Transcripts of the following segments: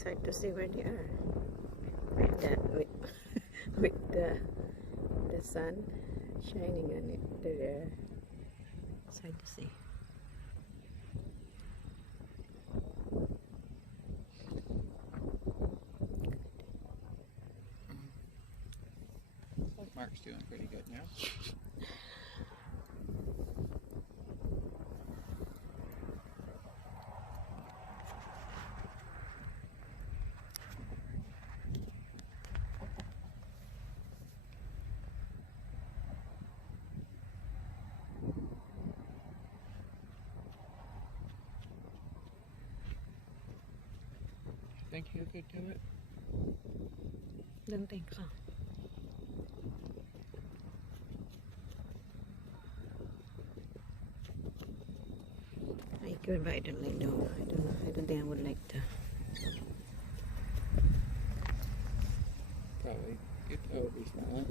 inside to see where they are. With the with the sun shining on it. They're inside to see. Mark's doing pretty good now. Think you could do it? Don't think so. I could, but I don't like. No, I don't know. I don't think I would like to. Probably. You'd probably smile.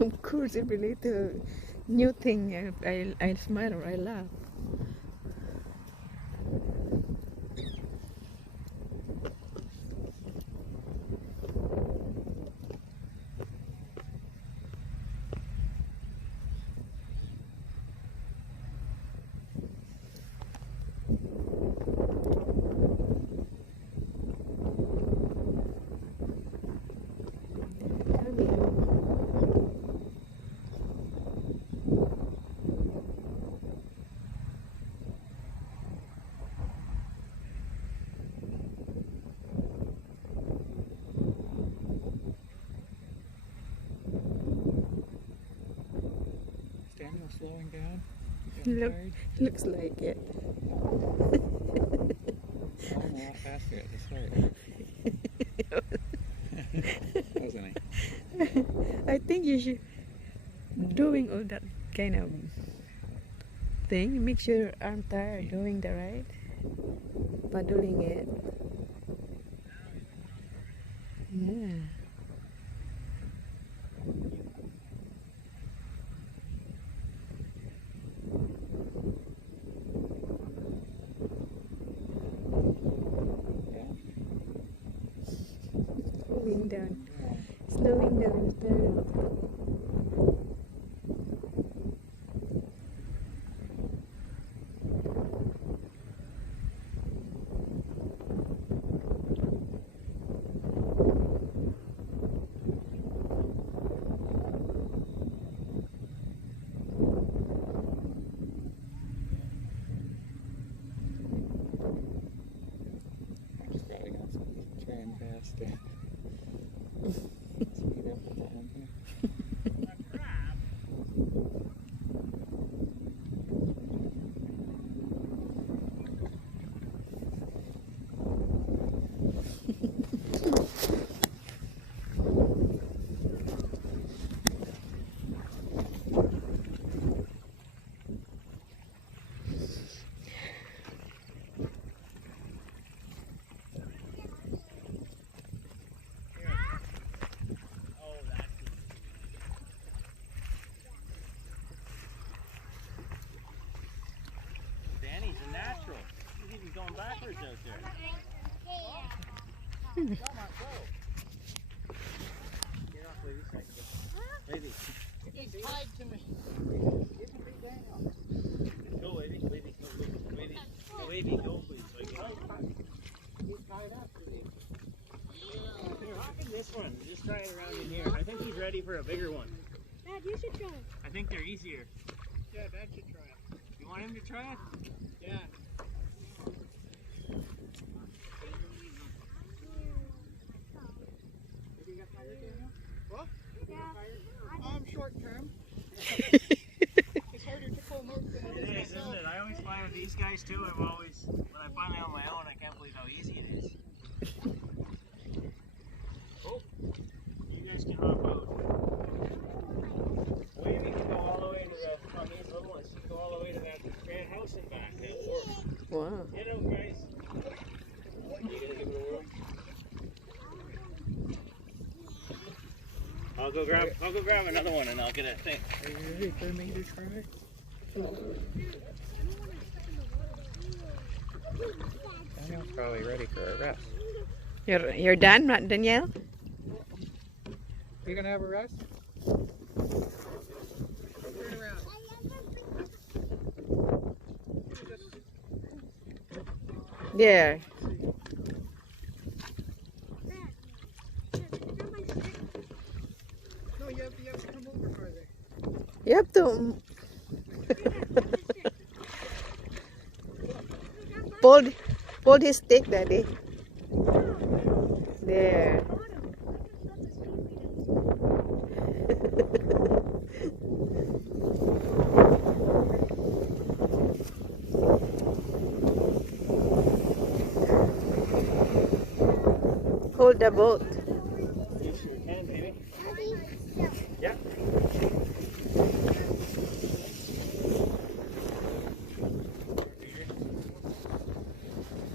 Of course, if you need to new thing, I smile or I laugh. Daniel slowing down? Looks like it. I'm a lot faster at the start. Wasn't he? I think you should doing all that kind of thing. Make sure your arm tired doing the right, paddling it. Yeah. Slowing down, I'm just probably going to try and faster. Speed up a bit on here. Danny's a natural. He's even going backwards out there. Come on, go. Get off, lady. Lady. He's tied to me. Give him big Daniel. Go, lady. Lady. Go, lady. Lady, go, please. So he's tied up to me. Here, hop in this one. Just try it around in here. I think he's ready for a bigger one. Dad, you should try it. I think they're easier. Yeah, Dad should try it. You want him to try it? Yeah. Maybe you got tired, Daniel? What? Yeah. I'm short term. It's harder to pull most than It is, isn't it? I always find with these guys too, when I finally on my own, I can't believe how easy it is. Oh, you guys can hop out. Wavy can go all the way to on these little ones, you can go all the way to that grand house and back. That'll work. wow. Get out, guys. You gonna give it a whirl? I'll go grab another one and I'll get a thing. Are you ready for me to try? probably ready for a rest. You're done, Danielle? You gonna have a rest? There. No, you have to come over further. You have to hold his stick, Daddy. There. Hold the boat. You sure can, baby. Yeah.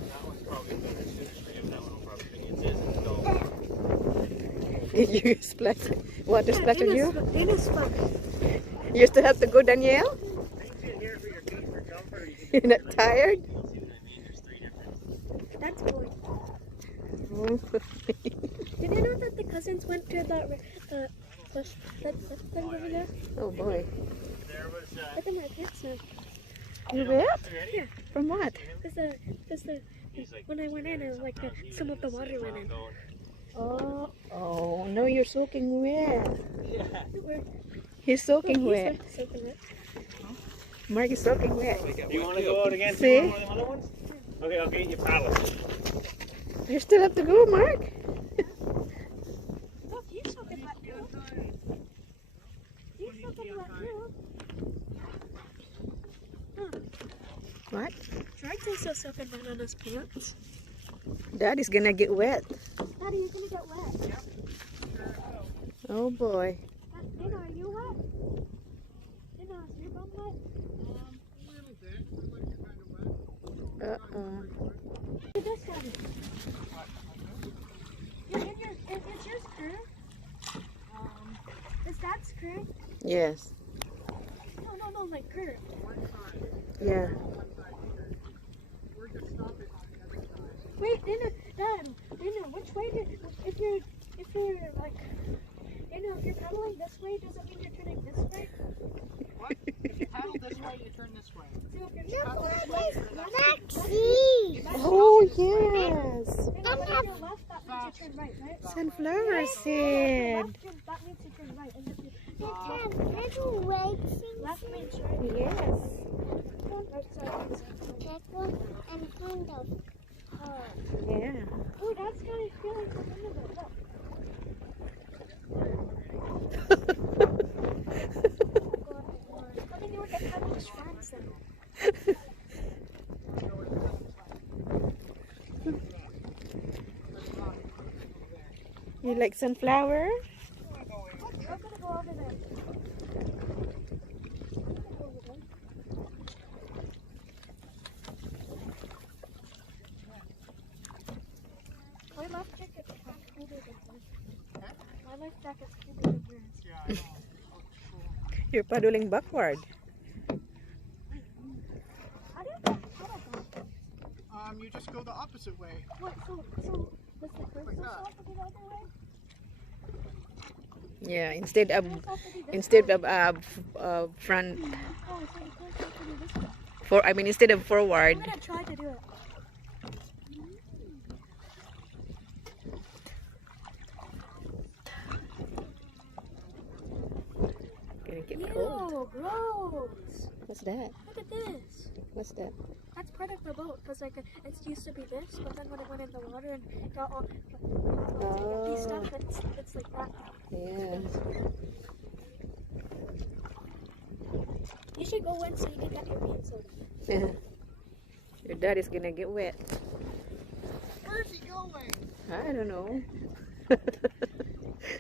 That one's probably better stream. That one will probably think it's his and go. Did you splash? Water splash on you? Dana's fuck. You still have to go, Danielle? You can sit here for your feet for comfort. Or you can You're not tired? see what I mean? There's three different. That's cool. Oh. Did you know that the cousins went to that thing over there? Oh boy. There was Look at my pants now. You wet? ready? Yeah. From what? Because He's like, when I went in, it was like some of the water went in. Oh, no, you're soaking wet. Yeah. He's soaking wet. Soaking wet. Mark is soaking wet. Do you want to go out again? See? See one of them other ones? Okay, I'll get you paddles. You still have to go, Mark? Look, you're soaking wet too. You're soaking wet too. What? Drake's also soaking wet on his pants. Daddy's gonna get wet. Daddy, you're gonna get wet. Oh boy. Dana, are you wet? Dana, is your bum wet? A little bit. I like it kind of wet. Uh-oh. Look at this one. Is yours curved? Is that curved? Yes. No, like curved. One side. Yeah. One side here. We're gonna stop it on the other side. Wait, Dana, which way if you're like, Dana, if you're paddling this way, does it mean you're turning this way? What? If you paddle this way, you turn this way. So if you're paddling Oh, yes. Dana, when you're left, that means you turn right, right? Sunflower If seed. you're left, that means you turn right. And if you left means right. Yes. Right side means And kind of hard. Yeah. oh, that's kind of feeling the end of it. Look. I think you were getting having strands then. You like sunflower? I'm gonna go over there. My life jacket's colder than yours. My life jacket's colder than yours. Yeah, I know. You're paddling backward. How do you paddle back? You just go the opposite way. What, so does the cursor have to be the other way? Yeah, instead of Does it have to be this way? front Oh, so the cursor has to be this way. instead of forward. I'm gonna try to do it. Gonna get cold. Ew, gross. What's that? Look at this. What's that? That's part of the boat, because like it used to be this, but then when it went in the water and got all yucky stuff, it's like that now. Yeah. You should go in so you can get your pants on. Yeah. Your daddy's gonna get wet. Where's he going? I don't know.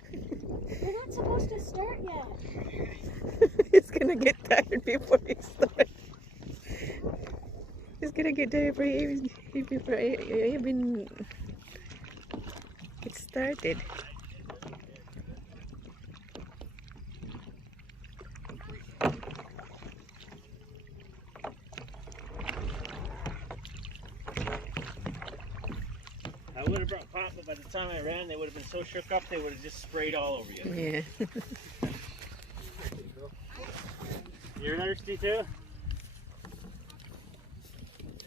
You're not supposed to start yet. He's gonna get tired before he starts. He's gonna get tired before he even get started. would have brought Pop, but by the time I ran, they would have been so shook up, they would have just sprayed all over you. Yeah. You're thirsty too?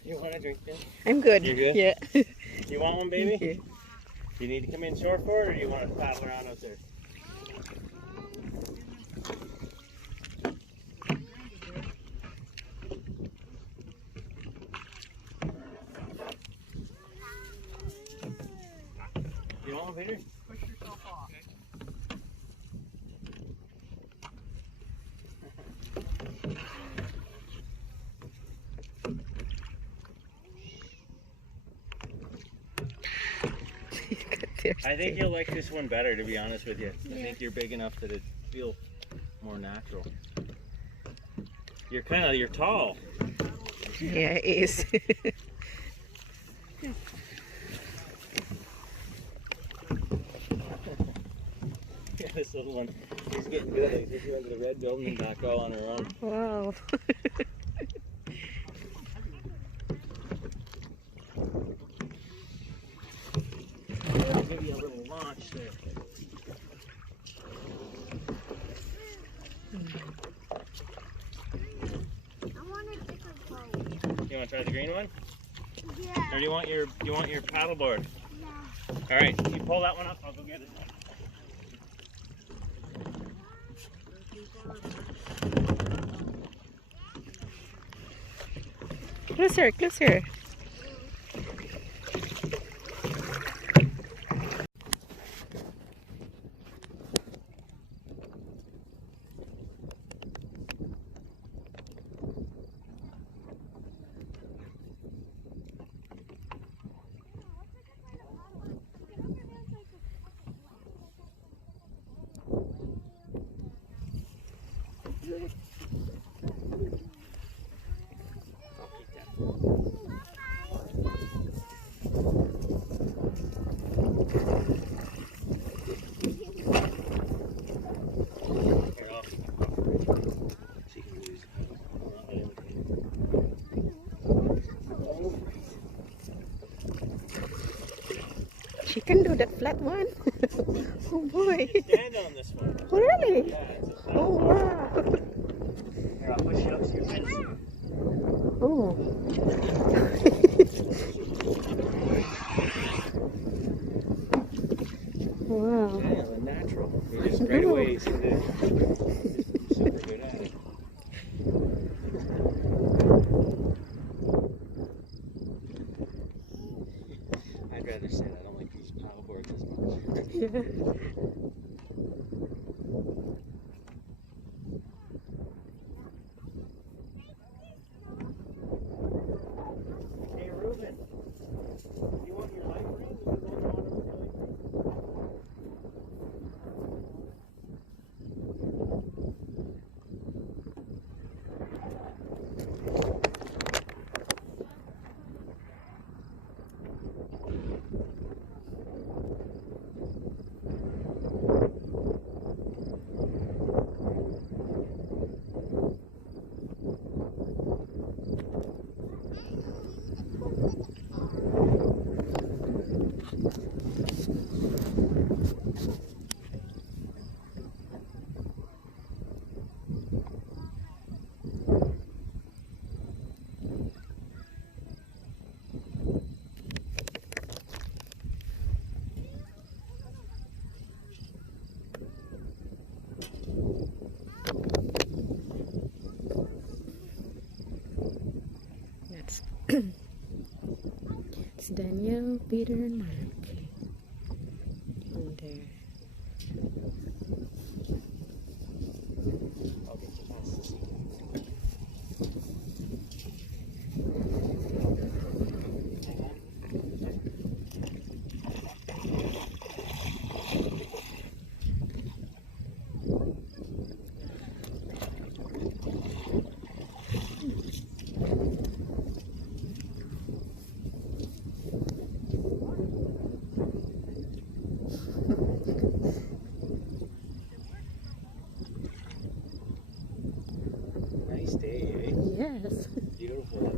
You want a drink then? I'm good. You're good? Yeah. You want one, baby? Yeah. You need to come in shore for it, or you want to paddle around out there? You want one, Peter? Push yourself off. I think you'll like this one better, to be honest with you. I think you're big enough that it feels more natural. You're tall. Yeah, it is. Yeah, this little one, he's getting good. He's going to the red building and back all on her own. Wow. I'll give you a little launch there. I want a different boat. You want to try the green one? Yeah. Or do you want your paddle board? Yeah. All right, you pull that one up, I'll go get it. Closer, closer. Here, I'll she can use She can do that flat one. Oh boy. stand on this one. Oh, really? Yeah, it's a flat Oh wow. Here, I'll push you up so you can see. Oh. Wow. Yeah, the natural. You just right away you seem to super good at it. I'd rather say I don't like these paddle boards as much. Yeah. Hey Ruben, you want your life ring? You don't want to life ring? That's it's Daniel, Peter, and Mark. And there. I'll get you past the seat. Nice day, eh? Yes. Beautiful.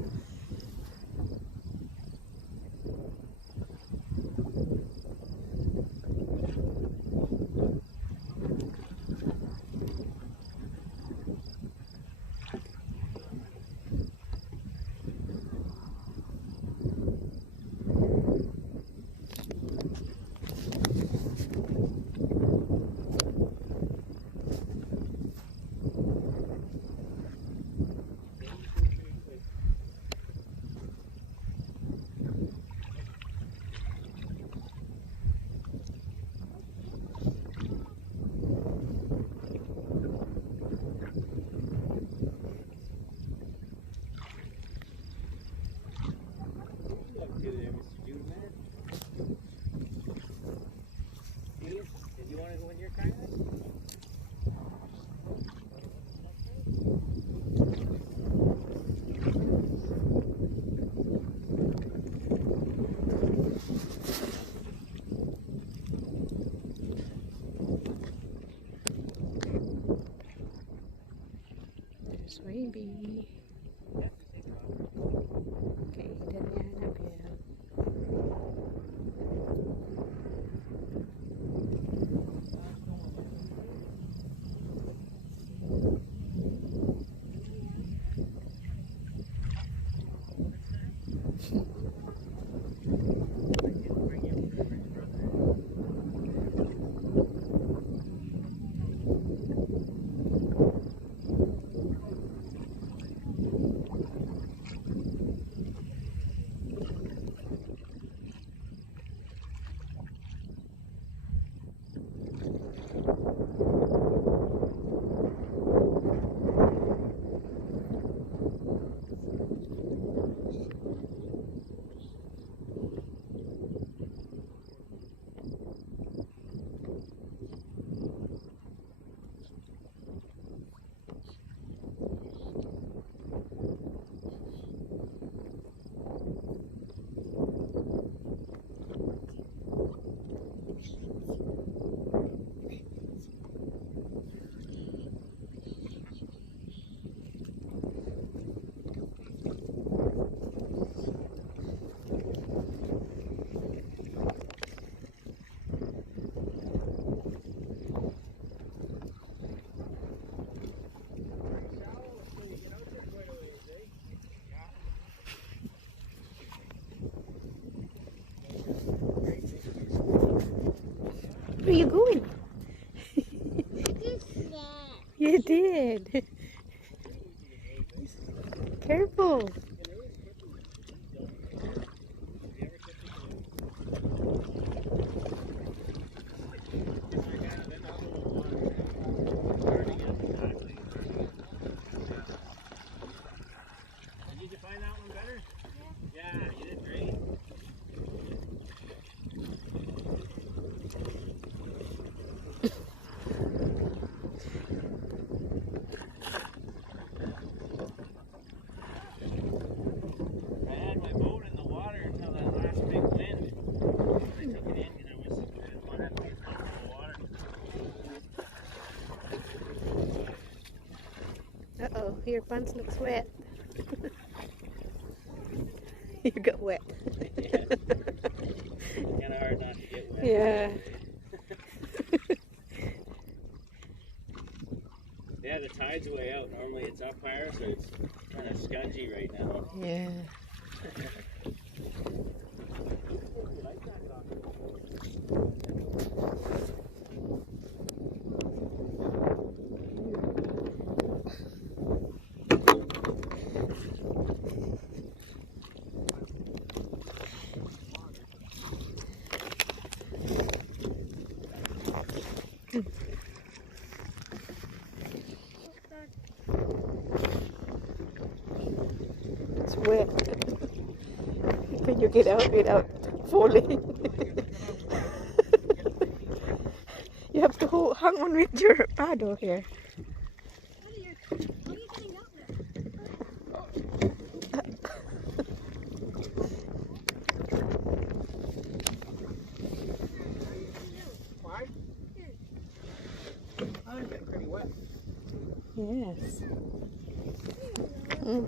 are you going? Just that. You did. Careful. Did you find that one better? Yeah, you did great. I had my boat in the water until that last big wind. I took it in because I didn't want to have to get caught in the water. Uh-oh, your pants looks wet. You got wet. Yeah. Kind of hard not to get wet. Yeah. Yeah, the tide's way out. Normally it's up higher, so it's kind of scungy right now. Yeah. It's wet. Can you get out without falling? You have to hang on with your paddle here. What are you getting out there? I'm getting pretty wet. Yes. Mm.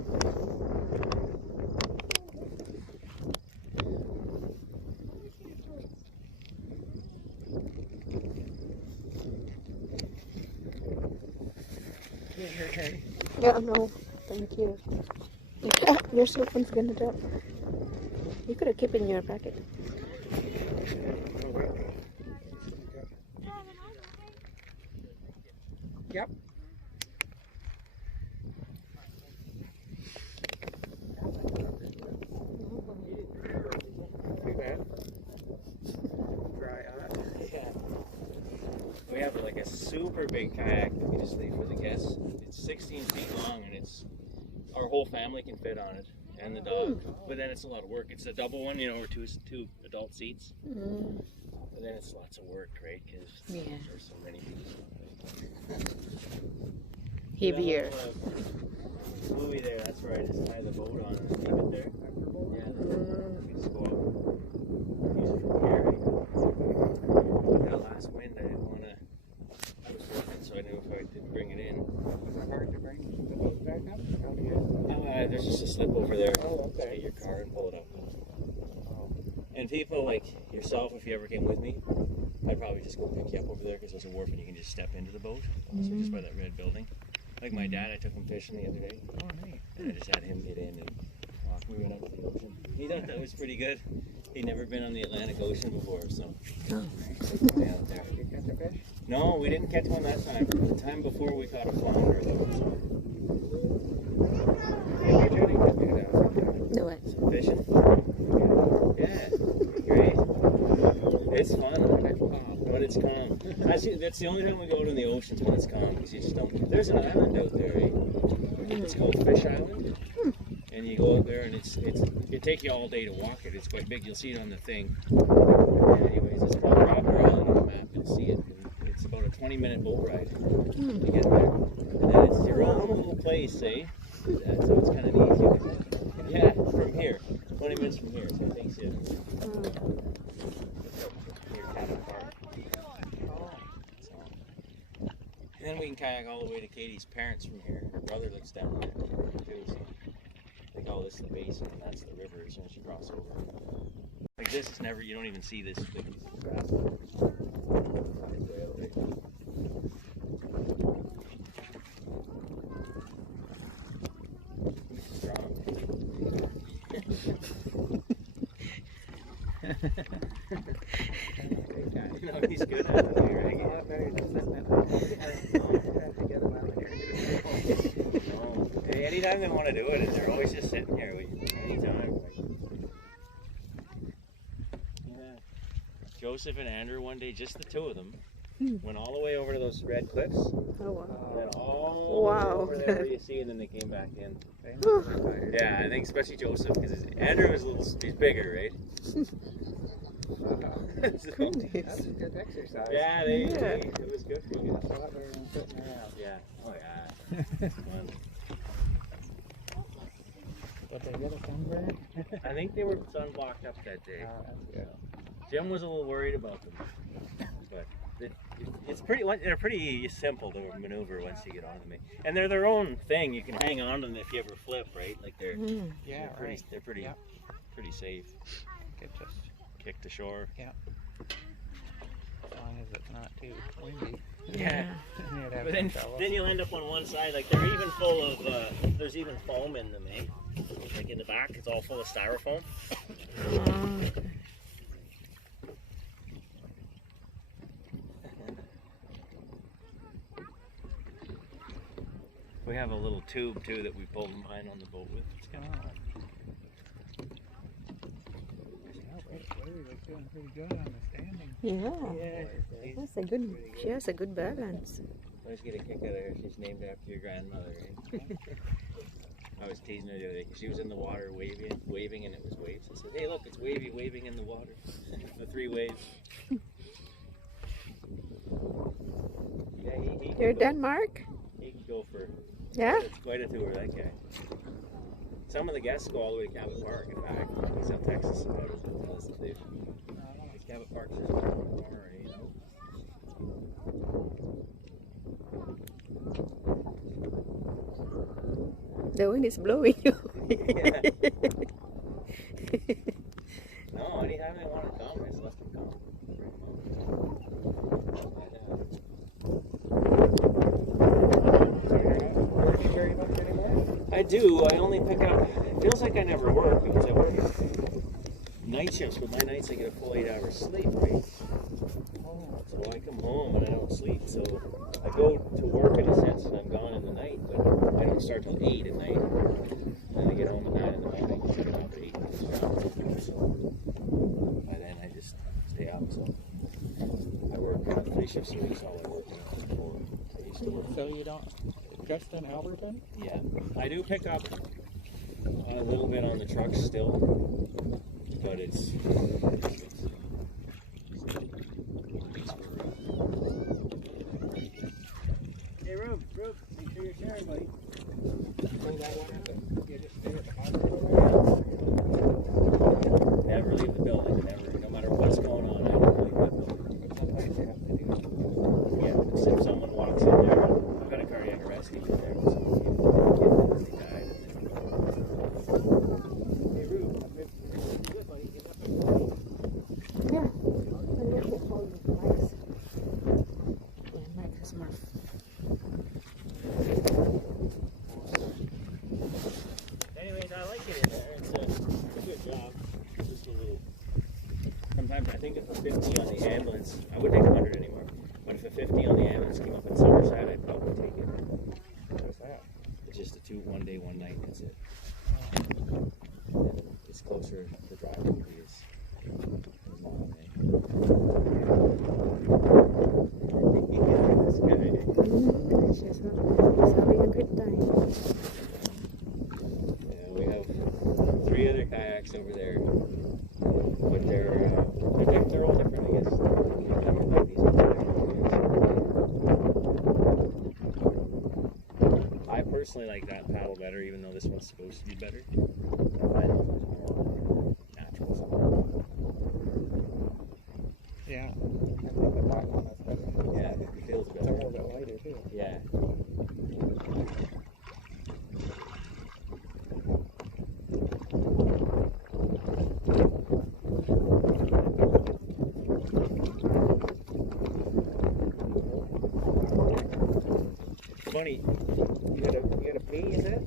Yeah, no, thank you. Your cell phone's gonna drop. You could have kept it in your pocket. Yep. Too bad. Dry eye. Yeah. We have like a super big kayak that we just leave for the guests. It's 16 feet long and it's our whole family can fit on it and the dog. But then it's a lot of work. It's a double one, you know, or two adult seats. Mm. And then it's lots of work, right? Because Yeah. there's so many people. Heavier. Buoy there, that's where I just tie the boat on and leave it there. Yeah. We just go out. Use it from here. That last wind, I didn't want to. I was working, so I knew if I didn't bring it in. Was it hard to bring the boat back up? How do you? There's just a slip over there. Oh, okay. Just get your car and pull it up. And people like yourself, if you ever came with me, I'd probably just go pick you up over there because there's a wharf and you can just step into the boat. So just by that red building. Like my dad, I took him fishing the other day. Oh, neat. And I just had him get in and walk. We went out to the ocean. He thought that was pretty good. He'd never been on the Atlantic Ocean before, so. Oh. Way out there. Did you catch a fish? No, we didn't catch one that time. The time before we caught a flounder though. Maybe Jenny could do that sometime. Do it. So fishing. Yeah, great. It's fun when it's calm. Actually, that's the only time we go out in the oceans when it's calm because you just don't. There's an island out there, right? It's called Fish Island, and you go out there and it take you all day to walk it. It's quite big. You'll see it on the thing. And anyways, it's called Rocker Island on the map. You'll see it. And it's about a 20-minute boat ride to get there, and then it's your own little place, eh? So it's kind of neat. Yeah, from here, 20 minutes from here. So it takes you. And then we can kayak all the way to Katie's parents from here. Her brother lives down there too, so they call this the basin, and that's the river as soon as you cross over. Like this is never, you don't even see this big grass. No, he's good at it. No. Hey, anytime they want to do it, they're always just sitting here with you. Anytime. Yeah. Joseph and Andrew one day, just the two of them, went all the way over to those red cliffs. Oh wow. And then all Wow. over there where you see, and then they came back in. Yeah, I think especially Joseph, because Andrew is a little, he's bigger, right? So, Goodness. Good exercise. yeah, it was good for you. That's a lot better than sitting around. Yeah. Oh yeah. Fun. But they get a sunburn? I think they were sunblocked up that day. That's good. Jim was a little worried about them, but it's pretty. They're pretty simple to maneuver once you get on them, and they're their own thing. You can hang on to them if you ever flip, right? Like they're Yeah, they're pretty right. they're pretty Yep. pretty safe. Get just Kick to shore. as long as it's not too windy. Yeah. You'd have But some trouble. then you'll end up on one side, like they're even full of, there's even foam in them, eh? Like in the back, it's all full of styrofoam. We have a little tube too that we pull the mine on the boat with. It's kind of Larry was doing pretty good on the standing. Yeah. That's a good. She has a good balance. I always get a kick out of her. She's named after your grandmother, right? I was teasing her the other day because she was in the water waving, and it was waves. I said, "Hey, look, it's Wavy waving in the water." The three waves. Yeah, he You're can go, Denmark? he can go for. Yeah. It's quite a tour, that guy. Some of the guests go all the way to Cabot Park. In fact, he's up Texas about it. Tell us that they've. Cabot Park's just around the corner, you know. The wind is blowing you. Yeah. No, anytime they want to come, just let them come. I do. I only pick up. It feels like I never work because I work night shifts, but my nights I get a full 8 hours sleep, right? So I come home and I don't sleep. So I go to work in a sense and I'm gone in the night, but I don't start till 8 at night. And then I get home at 9 in the morning. So I get off at 8. So by then I just stay up. So I work 3 shifts a week. So all I work before I used to work. So you don't, just in Alberton? Yeah, I do pick up a little bit on the trucks still, but it's hey, Rube, make sure you're sharing, buddy. Never leave the building, never, no matter what's going on, I don't leave that building. Sometimes you have to do it. Yeah, if someone walks in there, I've got a cardiac arrest even there, so they died. Hey, Rube, good, buddy, get up and Yeah. Nice. Yeah, Mike is more. anyways, I like it in there. It's a good job. It's just a little. Sometimes I think if a 50 on the ambulance, I wouldn't take 100 anymore. But if a 50 on the ambulance came up in Somerset, I'd probably take it. What's that? It's just a 1 day, 1 night. That's it. And then it's closer. The drive would be as long. That's good. She's having a good time. Yeah, we have 3 other kayaks over there, but they're all different, I guess. I personally like that paddle better, even though this one's supposed to be better. I know it's more natural. Yeah. I think the black one is better. Yeah, it feels It's a better. little bit lighter too. Yeah. Funny, you got a pee, is it?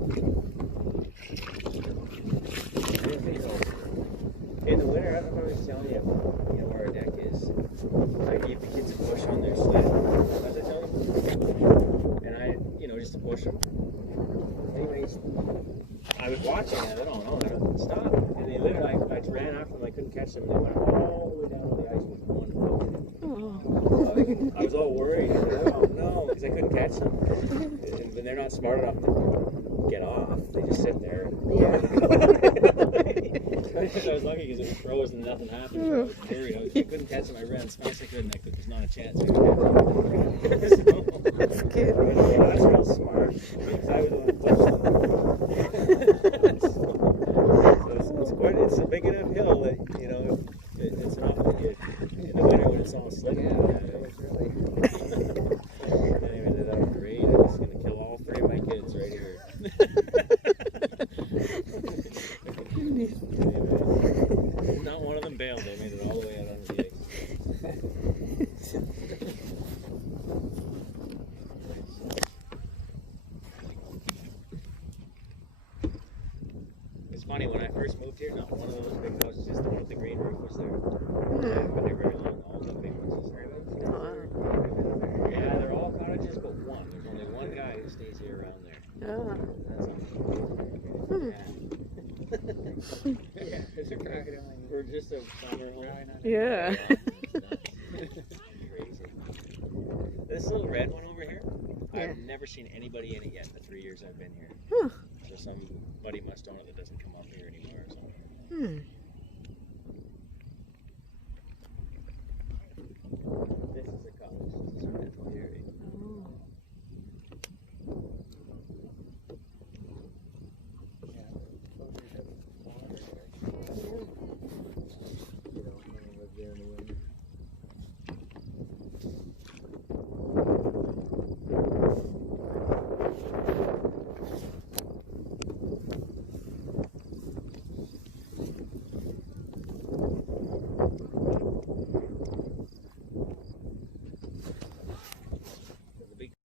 In the winter, I don't know if I was telling you, where our deck is. I gave the kids a push on their sled, as I tell them. And just to push them. Anyways, I was watching and I thought, oh no, they don't stop. And they literally, I ran after them, I couldn't catch them. They went all the way down to the ice with one foot. I was all worried. I said, oh no, because I couldn't catch them. And they're not smart enough to get off. They just sit there. Yeah. I was lucky because it was frozen and nothing happened. So I was worried. I couldn't catch them. I ran as fast as I could, and there's not a chance I could catch them. That's good. That's real smart. Because I was the one that pushed them. It's a big enough hill that, it's enough to get in the winter when it's all slick. Yeah, it was really. Anyway, that was great. I'm just going to kill all 3 of my kids right here. Not one of them bailed. They made it all the way out onto the ice. It's funny, when I first moved here, not one of those big houses, just the one with the green roof was there. I haven't been there very long. All the big ones is there. Yeah, they're all cottages, but one. There's only one guy who stays here around there. Oh. That's all. Yeah, it's a crocodile. We're just a summer home. Yeah. Crazy. This little red one over here, Yeah. I've never seen anybody in it yet in the 3 years I've been here. Huh. So somebody must own it that doesn't come up here anymore or something. Hmm.